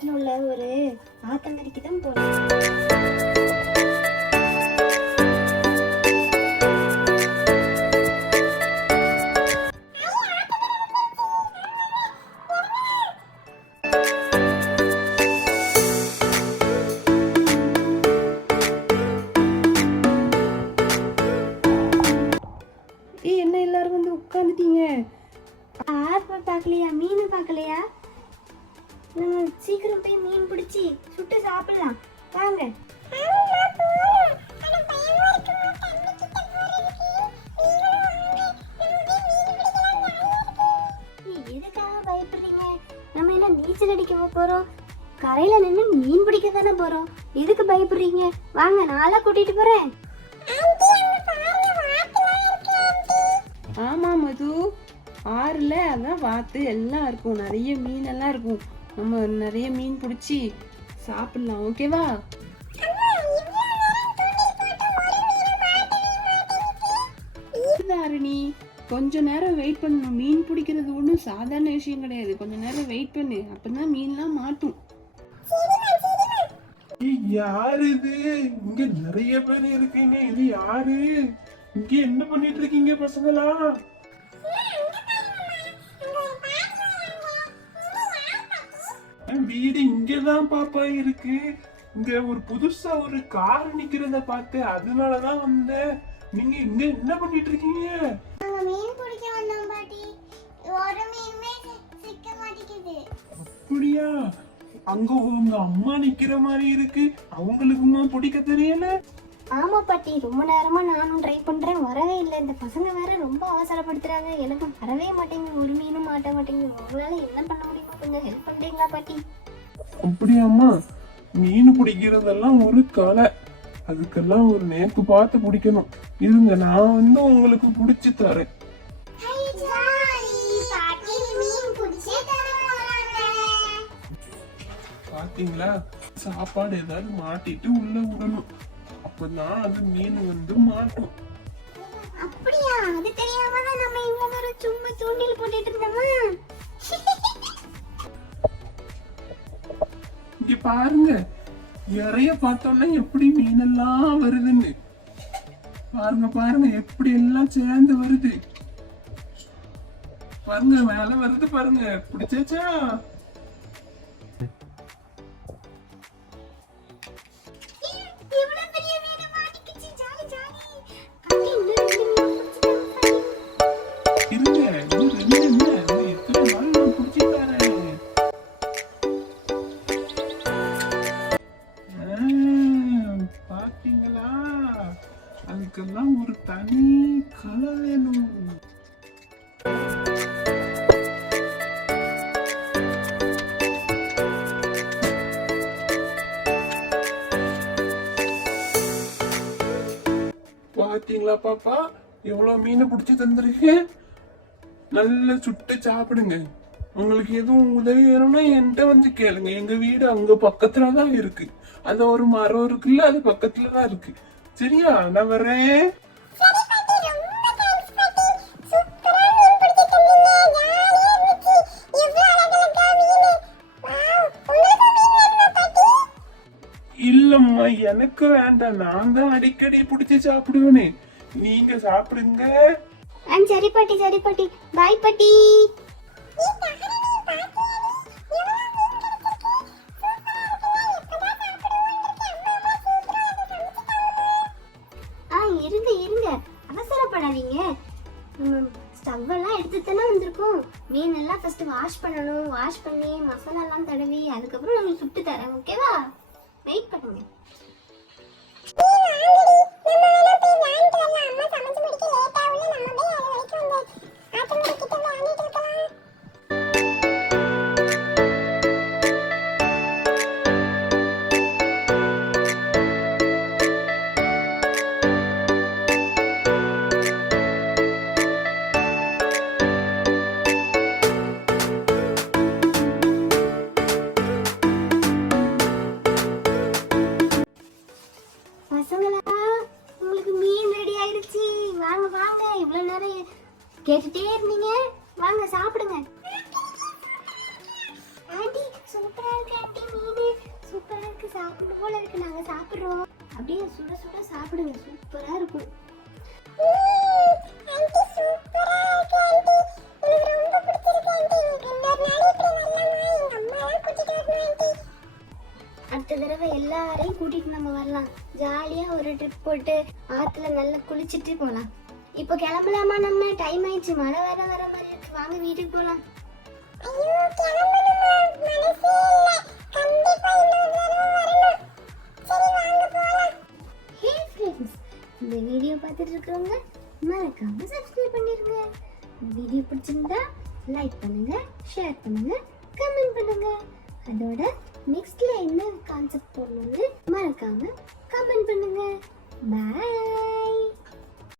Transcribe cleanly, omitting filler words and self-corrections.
காட்டுல உள்ள ஒரு ஆத்தங்கரைக்கு தான் போறேன். என்ன எல்லாரும் வந்து உட்காந்துட்டீங்க? ஆத்மா பார்க்கலையா, மீன் பார்க்கலையா? நம்ம சீக்கிரம் போய் மீன் பிடிச்சி சுட்டு சாப்பிடலாம் வாங்க. எதுக்காக பயப்படுறீங்க? நம்ம என்ன நீச்சல் அடிக்க போறோம்? கரையில நின்று மீன் பிடிக்க தானே போறோம். எதுக்கு பயப்படுறீங்க? வாங்க, நாளா கூட்டிட்டு போறேன். ஆமா மது, ஆறுல அதான் வாத்து எல்லாம் இருக்கும், நிறைய மீன் எல்லாம் இருக்கும். நம்ம நிறைய மீன் பிடிச்சி சாப்பிடலாம், ஓகேவா? தாரிணி, கொஞ்ச நேரம் வெயிட் பண்ணணும். மீன் பிடிக்கிறது ஒன்றும் சாதாரண விஷயம் கிடையாது. கொஞ்ச நேரம் வெயிட் பண்ணு, அப்பதான் மீன்லாம் மாட்டும். யாரு இது? இங்க நிறைய பேர் இருக்கீங்க. இது யாரு? இங்க என்ன பண்ணிட்டு இருக்கீங்க பசங்களா? வீடு இங்கதான் பாப்பா இருக்கு. இங்க ஒரு புதுசா ஒரு கார் நிக்கிறத பார்த்து அதனாலதான் வந்தேன். நீங்க இங்க என்ன பண்ணிட்டு இருக்கீங்க? மீன் பிடிக்க வந்தோம் பாட்டி. ஒரு மீனுமே சிக்க மாட்டேங்குது. அப்படியா? அங்க உங்க அம்மா நிக்கிற மாதிரி இருக்கு. அவங்களுக்குமா பிடிக்க தெரியல? ஆமா பாட்டி, ரொம்ப நேரமா நானும் ட்ரை பண்றேன், வரவே இல்லை. இந்த பசங்க வேற ரொம்ப அவசரப்படுத்துறாங்க. எனக்கு வரவே மாட்டேங்குது, ஒரு மீனும் மாட்ட மாட்டேங்குது. உங்களால என்ன பண்ண முடியுமோ கொஞ்சம் ஹெல்ப் பண்றீங்களா பாட்டி? அப்படியாம்மா? மீன் பிடிக்கிறதெல்லாம் ஒரு கலை. அதுக்கெல்லாம் ஒரு நேக்கு பார்த்து பிடிக்கணும். இருங்க, நான் வந்து உங்களுக்கு பிடிச்சி தரேன். பாத்தீங்களா? சாப்பாடு ஏதாவது மாட்டிட்டு உள்ள விடணும். அப்பதான் அது மீன் வந்து மாட்டும். அப்படியா? அது தெரியாம தான் நம்ம இவ்வளவு நேரம் சும்மா தூண்டில் போட்டுட்டு இருந்தோமா? இங்க பாருங்க, இறைய பார்த்தோம்னா எப்படி மீனெல்லாம் வருதுன்னு பாருங்க. பாருங்க எப்படி எல்லாம் சேர்ந்து வருது பாருங்க. மேல வருது பாருங்க. பிடிச்சாச்சா? பாத்தீங்களா? அதுக்கெல்லாம் ஒரு தனி கலை வேணும். பாத்தீங்களா பாப்பா, எவ்வளவு மீனை பிடிச்சி தந்திருக்கேன். நல்லா சுட்டு சாப்பிடுங்க. உங்களுக்கு எதுவும் உதவி வேணும்னா என்கிட்ட வந்து கேளுங்க. எங்க வீடு அங்க பக்கத்துலதான் இருக்கு. அது ஒரு மரம் இருக்குல்ல, அது பக்கத்துலதான் இருக்கு. சரியா? நான் வரேன். இல்லம்மா, எனக்கு வேண்டாம். நான் தான் அடிக்கடி பிடிச்சி சாப்பிடுவேனே. நீங்க சாப்பிடுங்க. சரி பாட்டி, சரி பாட்டி. பாய் பாட்டி. இருங்க இருங்க, அவசரப்படாதீங்க. ஸ்டவ் எல்லாம் எடுத்து தானே வந்திருக்கோம். மீன் எல்லாம் ஃபர்ஸ்ட் வாஷ் பண்ணணும். வாஷ் பண்ணி மசாலா எல்லாம் தடவி அதுக்கப்புறம் உங்களுக்கு சுட்டு தரேன், ஓகேவா? வெயிட் பண்ணுங்க. கேட்டுட்டே இருந்தீங்க, வாங்க சாப்பிடுங்க. ஆண்டி சூப்பரா இருக்கு ஆண்டி மீன் சூப்பரா இருக்கு சாப்பிடணும் போல இருக்கு நாங்க சாப்பிடுறோம் அப்படியே சுட சுட சாப்பிடுங்க சூப்பரா இருக்கும் ஆண்டி சூப்பரா இருக்கு ஆண்டி எனக்கு ரொம்ப பிடிச்சிருக்கு ஆண்டி இன்னொரு நாள் இப்படி வரலாமா எங்க அம்மாலாம் கூட்டிட்டு வரணும் ஆண்டி அடுத்த தடவை எல்லாரையும் கூட்டிட்டு நம்ம வரலாம் ஜாலியா ஒரு ட்ரிப் போட்டு ஆத்துல நல்லா குளிச்சிட்டு போலாம் இப்போ கிளம்பலாமா நம்ம டைம் ஆயிடுச்சு மழை வர மாதிரி இருக்கு வாங்க வீட்டுக்கு போலாம் ஐயோ கிளம்பணுமா மனசே இல்ல கண்டிப்பா இன்னொரு தடவை வரணும் சரி வாங்க போலாம் ஹே फ्रेंड्स இந்த வீடியோ பார்த்துட்டு இருக்கவங்க மறக்காம சப்ஸ்கிரைப் பண்ணிருங்க வீடியோ பிடிச்சிருந்தா லைக் பண்ணுங்க ஷேர் பண்ணுங்க கமெண்ட் பண்ணுங்க அதோட நெக்ஸ்ட்ல என்ன கான்செப்ட் போடணும்னு மறக்காம கமெண்ட் பண்ணுங்க